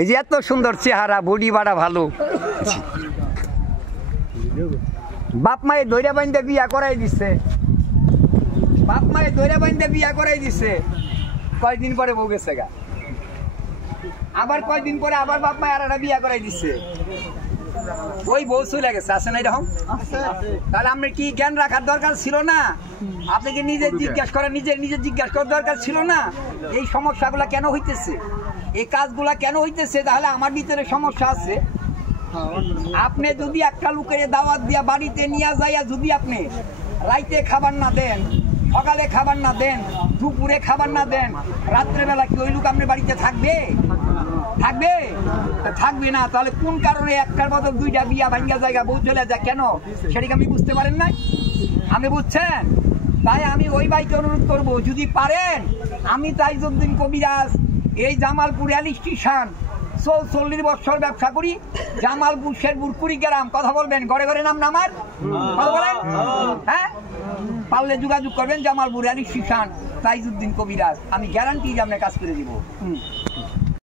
এই যে এত সুন্দর চেহারা, বডি বাড়া ভালো, বাপ মায়ে দৈরা বাইন্দে বিয়া করাই দিচ্ছে, বাপ মায়ে দৈরা বাইন্দে বিয়া করাই দিচ্ছে, কয়েকদিন পরে বউ গেছে গা, আবার কয়েকদিন পরে আবার বাপ মায়ে আর একটা বিয়া করাই দিচ্ছে, ওই বউ চলে গেছে। আছে না এরকম? তাহলে আপনার কি জ্ঞান রাখার দরকার ছিল না? আপনাকে নিজের জিজ্ঞাসা করা, নিজের জিজ্ঞাসা করার দরকার ছিল না এই সমস্যাগুলা কেন হইতেছে, এই কাজগুলা কেন হইতেছে? তাহলে আমার ভিতরে সমস্যা আছে। আপনি যদি একটা লোকের দাওয়াত দিয়া বাড়িতে নিয়ে যাইয়া যদি আপনি রাইতে খাবার না দেন, সকালে খাবার না দেন, দুপুরে খাবার না দেন, রাত্রেবেলা কি ওই লোক আপনার বাড়িতে থাকবে? থাকবে? থাকবে না। তাহলে কোন কারণে একটার বদল দুইটা বিয়া ভাঙ্গা জায়গা বউ চলে যায় কেন? সেটাকে আপনি বুঝতে পারেন নাই? আপনি বুঝছেন? তাই আমি ওই ভাইকে অনুরোধ করবো, যদি পারেন, আমি তাইজউদ্দিন কবিরাজ এই জামালপুর রেল স্টেশন ৪৪ বছর ব্যবসা করি, জামালপুর শেরপুর কুড়িগ্রাম। কথা বলবেন, ঘরে ঘরে নাম আমার, কথা বলেন। হ্যাঁ, পারলে যোগাযোগ করবেন, জামালপুর রেল স্টেশন তাইজউদ্দিন কবিরাজ। আমি গ্যারান্টি যে আপনার কাজ করে দিব।